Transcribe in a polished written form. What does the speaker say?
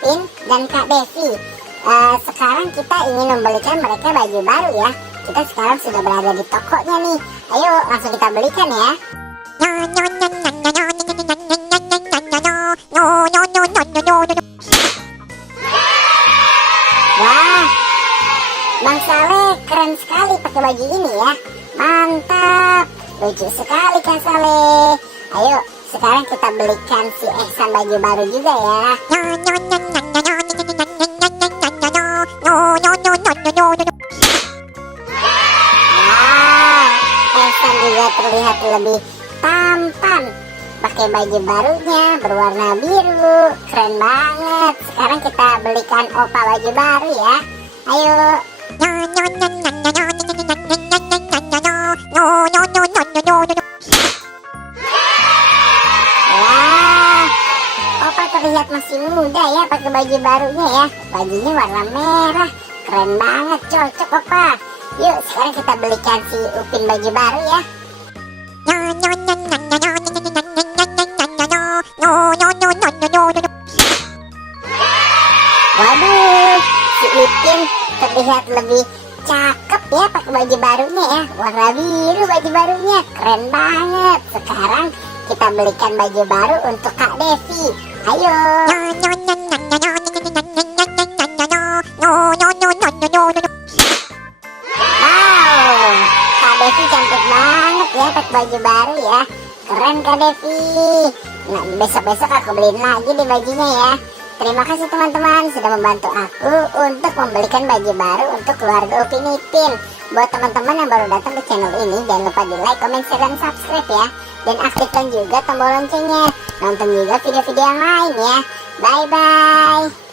Upin dan Kak Devi. Sekarang kita ingin membelikan mereka baju baru ya. Kita sekarang sudah berada di tokonya nih. Ayo langsung kita belikan ya. Wah, Bang Saleh keren sekali pakai baju ini ya. Mantap, lucu sekali Kak Saleh. Ayo sekarang kita belikan si Ehsan baju baru juga ya. Ehsan juga terlihat lebih tampan pakai baju barunya berwarna biru, keren banget. Sekarang kita belikan opa baju baru ya. Ayo. Wah, opa terlihat masih muda ya pakai baju barunya ya. Bajunya warna merah, keren banget, cocok opa. Yuk sekarang kita belikan si Upin baju baru ya. Waduh, si Upin terlihat lebih cakep ya pakai baju barunya ya. Warna biru baju barunya, keren banget. Sekarang kita belikan baju baru untuk Kak Devi. Ayo. Wow, Kak Devi cantik banget ya pakai baju baru ya. Keren Kak Devi. Nah, besok-besok aku beliin lagi di bajunya ya. Terima kasih teman-teman sudah membantu aku untuk membelikan baju baru untuk keluarga Upin Ipin. Buat teman-teman yang baru datang ke channel ini, jangan lupa di like, comment, share, dan subscribe ya. Dan aktifkan juga tombol loncengnya. Nonton juga video-video yang lain ya. Bye-bye.